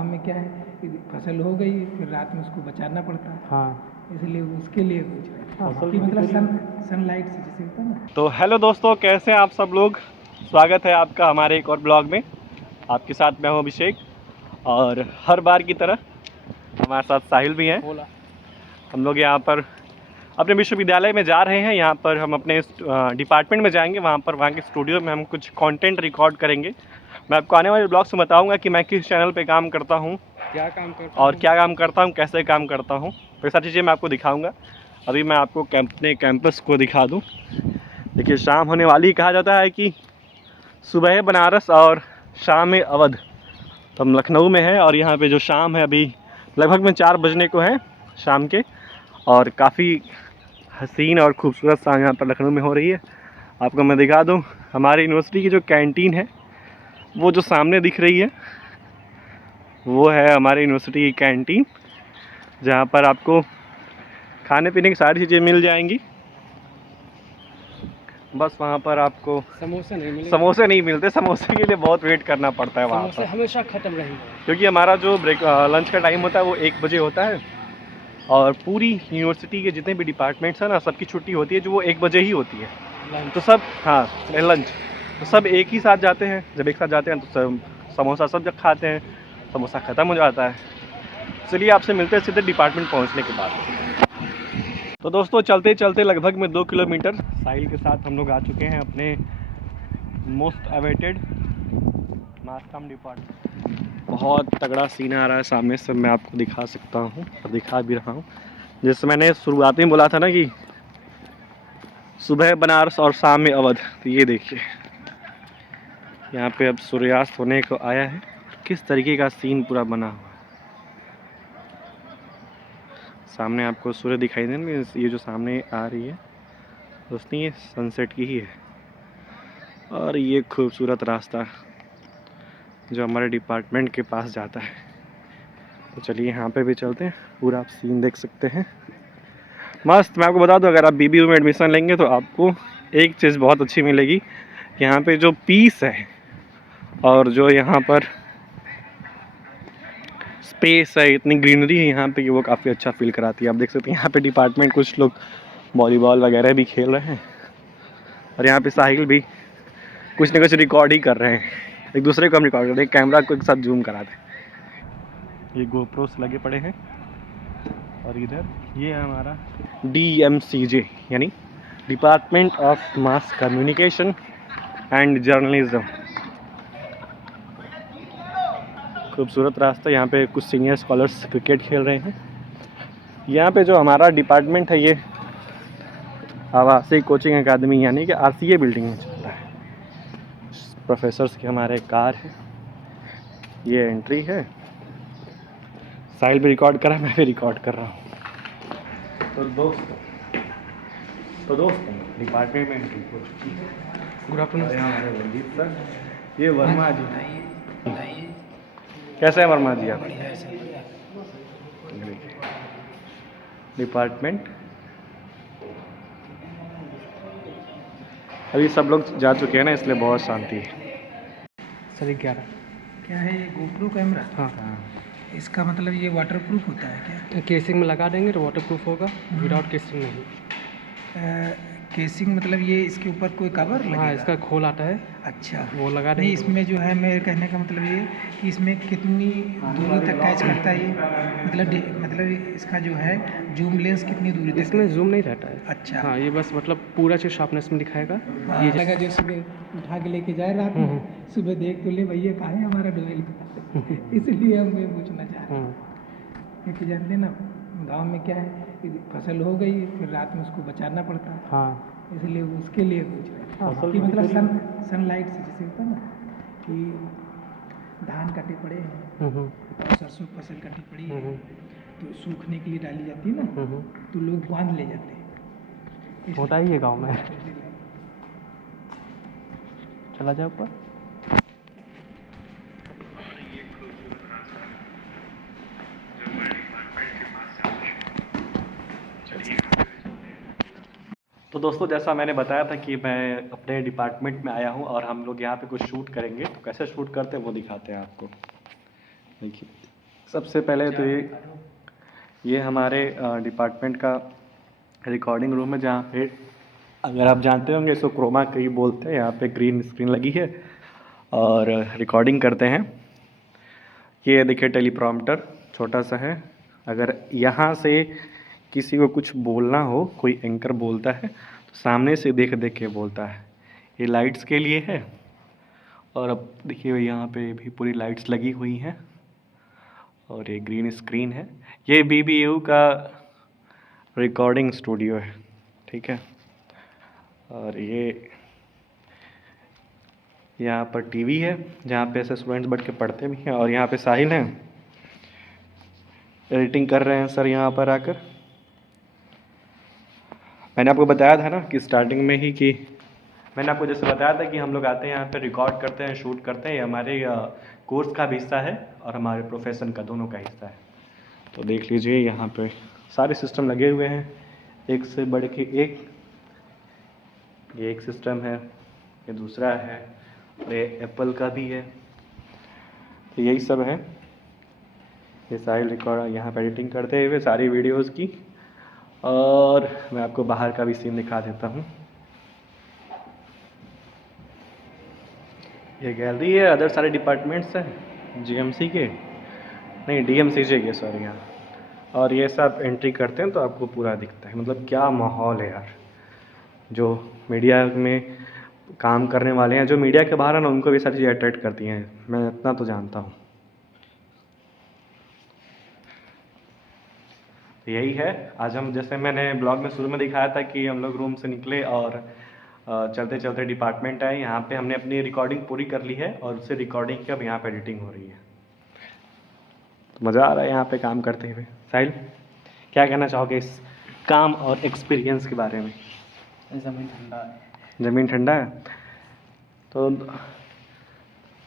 गांव में क्या है कि फसल हो गई फिर रात में उसको बचाना पड़ता है। हाँ, इसलिए उसके लिए पूछ रहे थे कि मतलब सनलाइट से जैसे होता है ना। तो हेलो दोस्तों, कैसे हैं आप सब लोग। स्वागत है आपका हमारे एक और ब्लॉग में। आपके साथ मैं हूं अभिषेक और हर बार की तरह हमारे साथ साहिल भी हैं। हम लोग यहाँ पर अपने विश्वविद्यालय में जा रहे हैं। यहाँ पर हम अपने डिपार्टमेंट में जाएंगे, वहाँ के स्टूडियो में हम कुछ कंटेंट रिकॉर्ड करेंगे। मैं आपको आने वाले ब्लॉग्स में बताऊँगा कि मैं किस चैनल पर काम करता हूँ, क्या काम करता हूँ, कैसे काम करता हूँ। तो ये सारी चीज़ें मैं आपको दिखाऊँगा। अभी मैं आपको अपने कैंपस को दिखा दूँ। देखिए, शाम होने वाली, कहा जाता है कि सुबह है बनारस और शाम में अवध। तो हम लखनऊ में हैं और यहाँ पे जो शाम है अभी लगभग में 4 बजने को है शाम के, और काफ़ी हसीन और ख़ूबसूरत शाम यहाँ पर लखनऊ में हो रही है। आपको मैं दिखा दूँ, हमारी यूनिवर्सिटी की जो कैंटीन है वो जो सामने दिख रही है वो है हमारी यूनिवर्सिटी की कैंटीन, जहाँ पर आपको खाने पीने की सारी चीज़ें मिल जाएंगी। बस वहाँ पर आपको समोसे नहीं मिलते। समोसे के लिए बहुत वेट करना पड़ता है वहाँ पर, हमेशा ख़त्म रहेंगे, क्योंकि हमारा जो लंच का टाइम होता है वो 1 बजे होता है। और पूरी यूनिवर्सिटी के जितने भी डिपार्टमेंट्स हैं ना, सबकी छुट्टी होती है जो वो 1 बजे ही होती है। तो सब लंच तो सब एक ही साथ जाते हैं। जब एक साथ जाते हैं तो सब समोसा सब जब खाते हैं, समोसा ख़त्म हो जाता है। चलिए आपसे मिलते हैं सीधे डिपार्टमेंट पहुँचने के बाद। तो दोस्तों, चलते चलते लगभग में 2 किलोमीटर साहिल के साथ हम लोग आ चुके हैं अपने मोस्ट अवेटेड मास डिपार्टमेंट। बहुत तगड़ा सीन आ रहा है सामने से, मैं आपको दिखा सकता हूँ और दिखा भी रहा हूँ। जैसे मैंने शुरुआत में बोला था ना कि सुबह बनारस और शाम में अवध, तो ये देखिए यहाँ पे अब सूर्यास्त होने को आया है। किस तरीके का सीन पूरा बना हुआ है। सामने आपको सूर्य दिखाई दे रहा है, ये जो सामने आ रही है दोस्तों, ये सनसेट की ही है। और ये खूबसूरत रास्ता जो हमारे डिपार्टमेंट के पास जाता है। तो चलिए यहाँ पे भी चलते हैं, पूरा आप सीन देख सकते हैं मस्त। मैं आपको बता दूं, अगर आप BBU में एडमिशन लेंगे तो आपको एक चीज़ बहुत अच्छी मिलेगी। यहाँ पे जो पीस है और जो यहाँ पर स्पेस है, इतनी ग्रीनरी है यहाँ पे कि वो काफ़ी अच्छा फील कराती है। आप देख सकते हैं यहाँ पे डिपार्टमेंट कुछ लोग वॉलीबॉल वगैरह भी खेल रहे हैं, और यहाँ पे साहिल भी कुछ ना कुछ रिकॉर्ड ही कर रहे हैं। एक दूसरे को हम रिकॉर्ड कर रहे हैं, कैमरा को एक साथ जूम करा दें। ये GoPros लगे पड़े हैं, और इधर ये है हमारा DMCJ यानी department of mass communication and journalism. खूबसूरत रास्ता। यहाँ पे कुछ सीनियर स्कॉलर्स क्रिकेट खेल रहे हैं। यहाँ पे जो हमारा डिपार्टमेंट है ये आवासीय कोचिंग अकादमी यानी कि RCA बिल्डिंग में चलता है। प्रोफेसर्स की हमारे कार है, ये एंट्री है। साहिल भी रिकॉर्ड कर रहा है, मैं भी रिकॉर्ड कर रहा हूँ। तो दोस्तों डिपार्टमेंट में एंट्री हो चुकी है। Good afternoon. हमारे रंजीत सर, ये वर्मा जी। कैसे हैं वर्मा जी आप? डिपार्टमेंट अभी सब लोग जा चुके हैं ना, इसलिए बहुत शांति है। सर 11 क्या है ये GoPro कैमरा? हाँ, इसका मतलब ये वाटरप्रूफ होता है क्या? केसिंग में लगा देंगे तो वाटरप्रूफ होगा, विदाउट केसिंग नहीं। केसिंग मतलब ये इसके ऊपर कोई कवर लगेगा? हाँ, इसका खोल आता है। अच्छा, वो लगा नहीं देंगे। इसमें जो है मेरे कहने का मतलब ये कि इसमें कितनी दूरी तक कैच करता है ये, मतलब इसका जो है जूम लेंस कितनी दूरी तक? इसमें जूम नहीं रहता है। अच्छा, हाँ, ये बस मतलब पूरा चीज़ शार्पनेस में दिखाएगा। ये लगा जो सुबह उठा के लेके जाए रात में, सुबह देख तो ले भैया कहाँ है हमारा डोएल का। इसलिए हम ये पूछना चाह रहे हैं, क्योंकि जानते हैं ना गाँव में क्या है कि फसल हो गई फिर रात में उसको बचाना पड़ता है। हाँ, इसलिए उसके लिए पूछ रहे हैं कि मतलब सनलाइट से जैसे होता है ना कि धान कटे पड़े हैं और सरसों फसल कटी पड़ी है तो सूखने के लिए डाली जाती है ना, तो लोग बांध ले जाते हैं। होता ही है गाँव में। चला जाए ऊपर। तो दोस्तों, जैसा मैंने बताया था कि मैं अपने डिपार्टमेंट में आया हूं और हम लोग यहाँ पे कुछ शूट करेंगे। तो कैसे शूट करते हैं वो दिखाते हैं आपको। देखिए, सबसे पहले तो ये हमारे डिपार्टमेंट का रिकॉर्डिंग रूम है, जहाँ पे अगर आप जानते होंगे इसको क्रोमा की बोलते हैं। यहाँ पे ग्रीन स्क्रीन लगी है और रिकॉर्डिंग करते हैं। ये देखिए टेलीप्रॉम्प्टर छोटा सा है, अगर यहाँ से किसी को कुछ बोलना हो, कोई एंकर बोलता है तो सामने से देख देख के बोलता है। ये लाइट्स के लिए है। और अब देखिए यहाँ पे भी पूरी लाइट्स लगी हुई हैं और ये ग्रीन स्क्रीन है। ये BBU का रिकॉर्डिंग स्टूडियो है, ठीक है। और ये यहाँ पर टीवी है जहाँ पे ऐसे स्टूडेंट्स बैठ के पढ़ते भी हैं। और यहाँ पे साहिल हैं, एडिटिंग कर रहे हैं सर यहाँ पर आकर। मैंने आपको बताया था ना कि स्टार्टिंग में ही कि मैंने आपको जैसे बताया था कि हम लोग आते हैं यहाँ पे रिकॉर्ड करते हैं, शूट करते हैं। ये हमारे कोर्स का भी हिस्सा है और हमारे प्रोफेशन का, दोनों का हिस्सा है। तो देख लीजिए यहाँ पे सारे सिस्टम लगे हुए हैं, एक से बढ़ के एक। ये एक सिस्टम है, ये दूसरा है, और ये एप्पल का भी है। तो यही सब है। ये साहिल रिकॉर्ड यहाँ पे एडिटिंग करते हुए सारी वीडियोस की। और मैं आपको बाहर का भी सीन दिखा देता हूँ। ये गैलरी है, अदर सारे डिपार्टमेंट्स हैं GMC के, नहीं DMCJ के, सॉरी यहाँ। और ये सब एंट्री करते हैं तो आपको पूरा दिखता है। मतलब क्या माहौल है यार। जो मीडिया में काम करने वाले हैं, जो मीडिया के बाहर है ना, उनको भी सारी चीज़ें अट्रैक्ट करती हैं, मैं इतना तो जानता हूँ। यही है। आज हम, जैसे मैंने ब्लॉग में शुरू में दिखाया था कि हम लोग रूम से निकले और चलते चलते डिपार्टमेंट आए। यहाँ पे हमने अपनी रिकॉर्डिंग पूरी कर ली है और उससे रिकॉर्डिंग की अब यहाँ पे एडिटिंग हो रही है। तो मज़ा आ रहा है यहाँ पे काम करते हुए। साहिल, क्या कहना चाहोगे इस काम और एक्सपीरियंस के बारे में? ज़मीन ठंडा है। ज़मीन ठंडा है। तो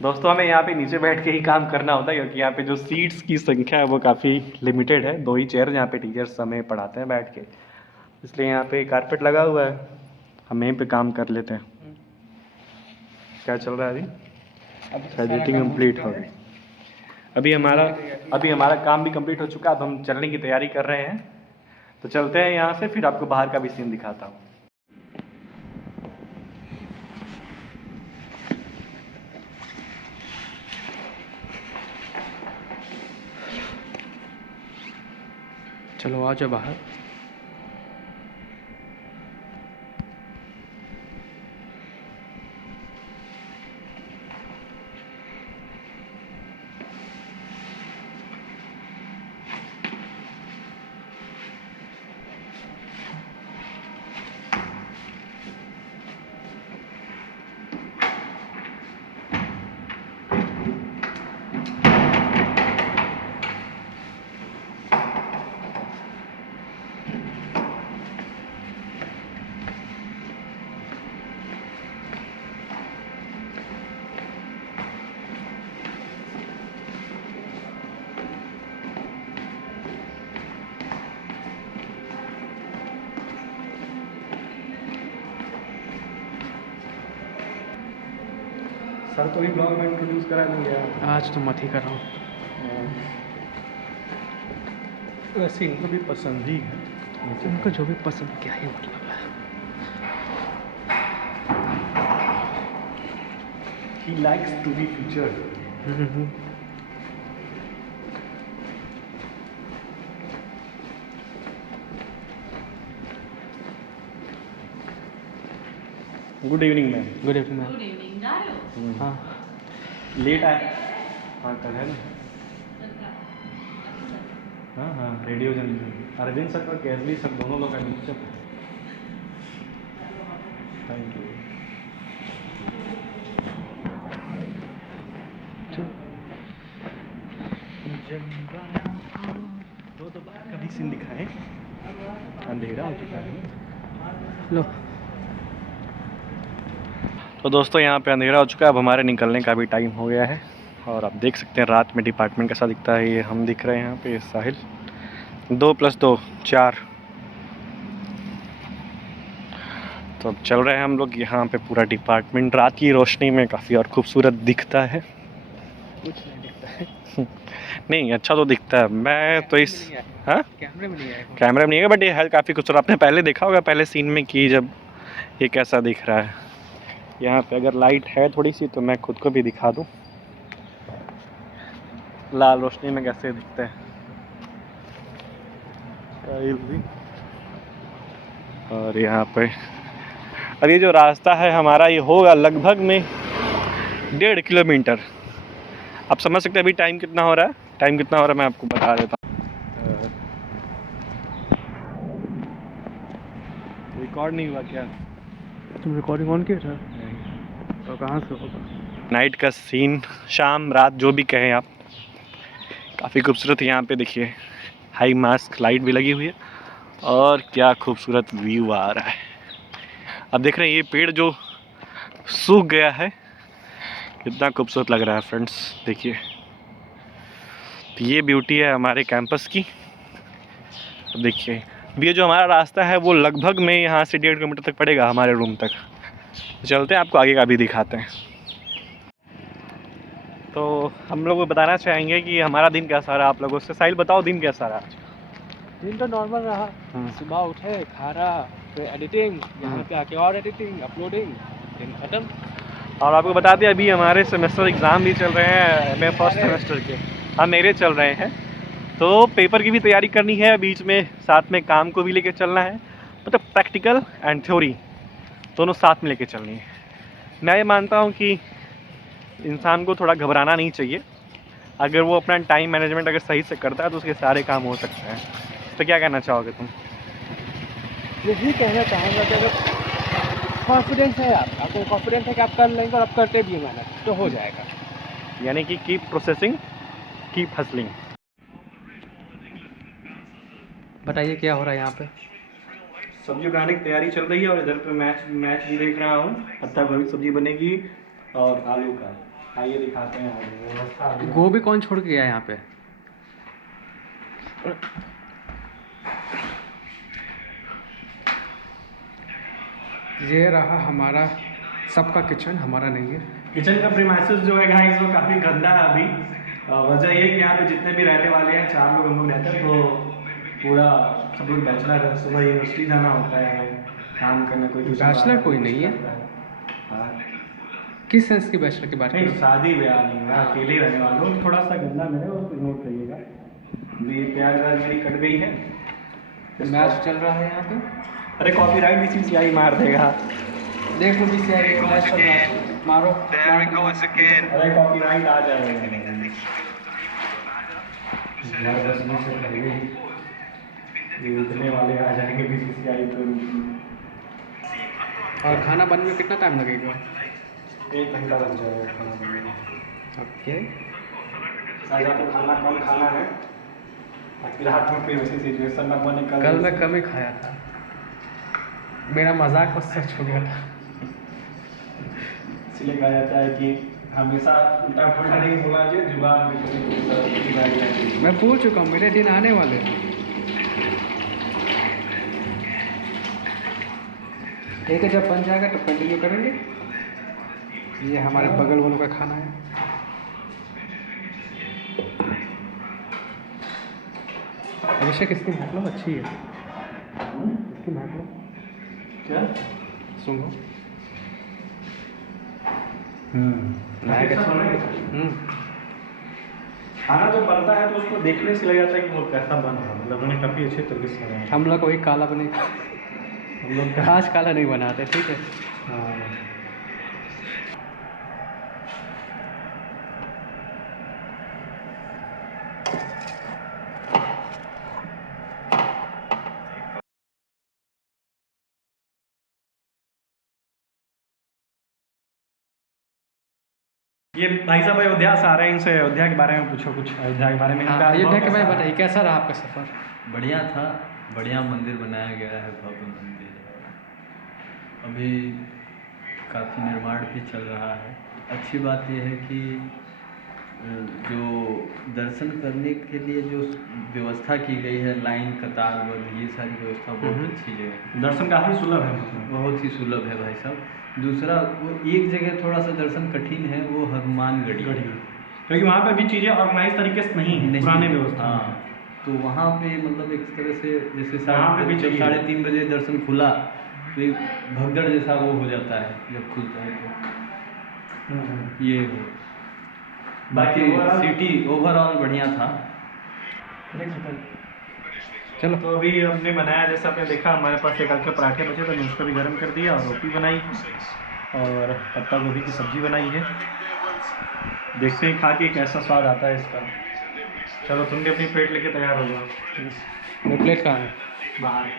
दोस्तों हमें यहाँ पे नीचे बैठ के ही काम करना होता है, क्योंकि यहाँ पे जो सीट्स की संख्या है वो काफ़ी लिमिटेड है। 2 ही चेयर जहाँ पे टीचर्स हमें पढ़ाते हैं बैठ के, इसलिए यहाँ पे कारपेट लगा हुआ है, हम यहीं पे काम कर लेते हैं। क्या चल रहा है अभी? एडिटिंग कंप्लीट हो गई। अभी हमारा काम भी कंप्लीट हो चुका है। अब हम चलने की तैयारी कर रहे हैं, तो चलते हैं यहाँ से, फिर आपको बाहर का भी सीन दिखाता हूँ। चलो आ जाओ बाहर। सर तो भी ब्लॉग में इंट्रोड्यूस करा देंगे आज तो मत ही कर रहा हूँ। वैसे इनको भी पसंद ही है, उनको जो भी पसंद, क्या ही मतलब है। He likes to be featured. Good evening ma'am. Good evening ma'am. Good evening. जा रहे हो? हाँ लेट आए? हाँ कल है ना। हाँ रेडियो जर्नलिज्म, अरविंद सर और कैजली सर दोनों लोग का मिक्सअप है। Thank you. तो बाहर का भी सीन दिखाएं, अंधेरा हो चुका है। लो। तो दोस्तों यहाँ पे अंधेरा हो चुका है, अब हमारे निकलने का भी टाइम हो गया है। और आप देख सकते हैं रात में डिपार्टमेंट कैसा दिखता है। ये हम दिख रहे हैं यहाँ पे, साहिल 2 + 2 4। तो अब चल रहे हैं हम लोग। यहाँ पे पूरा डिपार्टमेंट रात की रोशनी में काफ़ी और खूबसूरत दिखता है। कुछ नहीं दिखता है। नहीं अच्छा तो दिखता है। मैं तो इस हाँ कैमरे में नहीं आया। कैमरा में नहीं है, बट ये है काफ़ी खूबसूरत। आपने पहले देखा होगा पहले सीन में कि जब ये कैसा दिख रहा है। यहाँ पे अगर लाइट है थोड़ी सी तो मैं खुद को भी दिखा दूँ, लाल रोशनी में कैसे दिखते हैं। और यहाँ पे अब ये जो रास्ता है हमारा, ये होगा लगभग में 1.5 किलोमीटर। आप समझ सकते हैं अभी टाइम कितना हो रहा है। टाइम कितना हो रहा है मैं आपको बता देता हूँ। रिकॉर्ड नहीं हुआ क्या? तुम रिकॉर्डिंग ऑन किया था? तो कहाँ से होगा? नाइट का सीन, शाम रात जो भी कहें आप, काफ़ी खूबसूरत है। यहाँ पे देखिए हाई मास्क लाइट भी लगी हुई है और क्या खूबसूरत व्यू आ रहा है। अब देख रहे हैं ये पेड़ जो सूख गया है, कितना खूबसूरत लग रहा है फ्रेंड्स। देखिए तो ये ब्यूटी है हमारे कैंपस की। अब देखिए ये जो हमारा रास्ता है वो लगभग में यहाँ से 1.5 किलोमीटर तक पड़ेगा हमारे रूम तक। चलते हैं आपको आगे का भी दिखाते हैं। तो हम लोग बताना चाहेंगे कि हमारा दिन कैसा रहा आप लोगों से। साहिल बताओ दिन कैसा रहा? दिन तो नॉर्मल रहा। सुबह उठे, खाना, फिर एडिटिंग, यहाँ पे आके और एडिटिंग, अपलोडिंग, दिन खत्म। और आपको बता दें अभी हमारे सेमेस्टर एग्ज़ाम भी चल रहे हैं, मैं फर्स्ट सेमेस्टर के। हाँ मेरे चल रहे हैं, तो पेपर की भी तैयारी करनी है, बीच में साथ में काम को भी लेके चलना है। मतलब प्रैक्टिकल एंड थ्योरी दोनों साथ में लेके चलनी है। मैं ये मानता हूँ कि इंसान को थोड़ा घबराना नहीं चाहिए। अगर वो अपना टाइम मैनेजमेंट अगर सही से करता है तो उसके सारे काम हो सकते हैं। तो क्या कहना चाहोगे तुम? यही कहना चाहूँगा कि अगर कॉन्फिडेंस है आपको कॉन्फिडेंस है कि आप कर लेंगे और आप करते भी मेहनत तो हो जाएगा। यानी कि कीप प्रोसेसिंग, कीप हसलिंग। बताइए क्या हो रहा है यहाँ पे? सब्जी बनाने की तैयारी चल रही है और इधर पे मैच भी देख रहा हूँ। पत्ता गोभी की सब्जी बनेगी और आलू का। आइए दिखाते हैं आलू। गोभी कौन छोड़ के गया यहाँ पे? ये रहा हमारा सबका किचन, हमारा नहीं है। किचन का प्रीमाइसेस जो है गाइस वो काफ़ी गंदा है अभी। वजह ये कि यहाँ पे जितने भी रहने वाले हैं 4 लोग हम लोग रहते हैं, तो पूरा सब लोग बैचलर है। सुबह यूनिवर्सिटी जाना होता है, काम करना, कोई बैचलर कोई नहीं है। हाँ किस सेंस की बैचलर की बात नहीं, कर? शादी ब्याह नहीं है, अकेले ही रहने वाले हो। थोड़ा सा गंदा मेरे उसको नोट करिएगा। ये प्याज व्याज मेरी कट गई है। मैच चल रहा है यहाँ पे। अरे कॉपीराइट बीसीसीआई मार देगा। देख लो बीसीसीआई मैच चल रहा है, मारो। अरे कॉपीराइट आ जाएगा। ये उतने वाले आ जाएंगे बीसीसीआई पे। और खाना बनने में कितना टाइम लगेगा? 1 घंटा लग जाएगा खाना बनने में। ओके। आज आपको खाना कम खाना है ताकि रात में कोई वैसी सिचुएशन ना बने। कल मैं कम ही खाया था, मेरा मजाक बस सच हो गया था। इसलिए कहा जाता है कि हमेशा उल्टा पुल्टा नहीं बोलना चाहिए, जुबान में। मैं बोल चुका हूँ मेरे दिन आने वाले हैं। ठीक है, जब बन जाएगा तब कंटिन्यू करेंगे। ये हमारे बगल वालों का खाना है। अभिषेक इसकी महक लो, अच्छी है इसकी महक लो। क्या सुनो। खाना जो बनता है तो उसको देखने से लग जाता है कि वो कैसा बन रहा है। मतलब उन्हें काफ़ी अच्छे तरीके से बनाया। हम लोग वही काला बनेगा, हम लोग आज काला नहीं बनाते, ठीक है। हाँ ये भाई साहब अयोध्या से आ रहे हैं, इनसे अयोध्या के बारे में पूछो कुछ। अयोध्या के बारे में इनका अयोध्या के बारे में बताइए, कैसा रहा आपका सफ़र? बढ़िया था, बढ़िया मंदिर बनाया गया है, भव्य मंदिर। अभी काफ़ी निर्माण भी चल रहा है। अच्छी बात यह है कि जो दर्शन करने के लिए जो व्यवस्था की गई है, लाइन कतारबद्ध, ये सारी व्यवस्था बहुत अच्छी है। दर्शन काफ़ी सुलभ है, बहुत ही सुलभ है भाई साहब। दूसरा वो एक जगह थोड़ा सा दर्शन कठिन है, वो हनुमानगढ़ी। क्योंकि वहाँ पे भी चीज़ें ऑर्गेनाइज तरीके से नहीं है, पुराने व्यवस्था। हाँ, तो वहाँ पे मतलब एक तरह से जैसे वहाँ पे भी जब चाहिए। 3:30 बजे दर्शन खुला तो एक भगदड़ जैसा वो हो जाता है जब खुलता है तो ये हो। बाकी सिटी ओवरऑल बढ़िया था। चलो, तो अभी हमने बनाया, जैसा आपने देखा हमारे पास एक आके पराठे बचे तो मैं उसको भी गर्म कर दिया और रोटी बनाई और पत्ता गोभी की सब्ज़ी बनाई है। देखते हैं खा के कैसा स्वाद आता है इसका। चलो, तुम भी अपनी प्लेट लेके तैयार हो जाओ। मेरी प्लेट कहाँ है? बाहर।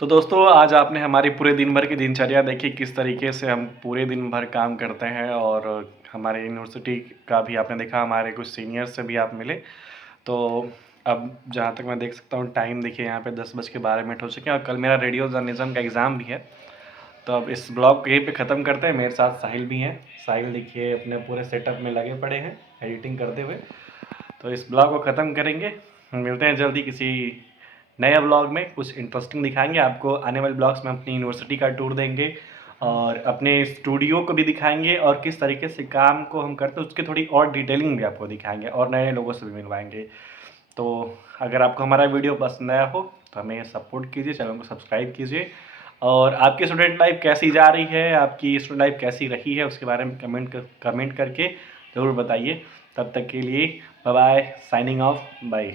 तो दोस्तों, आज आपने हमारी पूरे दिन भर की दिनचर्या देखी, किस तरीके से हम पूरे दिन भर काम करते हैं, और हमारे यूनिवर्सिटी का भी आपने देखा, हमारे कुछ सीनियर्स से भी आप मिले। तो अब जहाँ तक मैं देख सकता हूँ टाइम देखिए, यहाँ पे 10:12 हो चुके हैं और कल मेरा रेडियो जर्नलिज्म का एग्ज़ाम भी है। तो अब इस ब्लॉग को यहीं पे ख़त्म करते हैं। मेरे साथ साहिल भी हैं। साहिल देखिए अपने पूरे सेटअप में लगे पड़े हैं एडिटिंग करते हुए। तो इस ब्लॉग को ख़त्म करेंगे, मिलते हैं जल्दी किसी नए ब्लॉग में। कुछ इंटरेस्टिंग दिखाएंगे आपको। आने वाले ब्लॉग्स में अपनी यूनिवर्सिटी का टूर देंगे और अपने स्टूडियो को भी दिखाएंगे और किस तरीके से काम को हम करते हैं उसकी थोड़ी और डिटेलिंग भी आपको दिखाएंगे और नए लोगों से भी मिलवाएंगे। तो अगर आपको हमारा वीडियो पसंद आया हो तो हमें सपोर्ट कीजिए, चैनल को सब्सक्राइब कीजिए। और आपकी स्टूडेंट लाइफ कैसी जा रही है, आपकी स्टूडेंट लाइफ कैसी रही है, उसके बारे में कमेंट करके ज़रूर बताइए। तब तक के लिए bye bye, signing off, bye.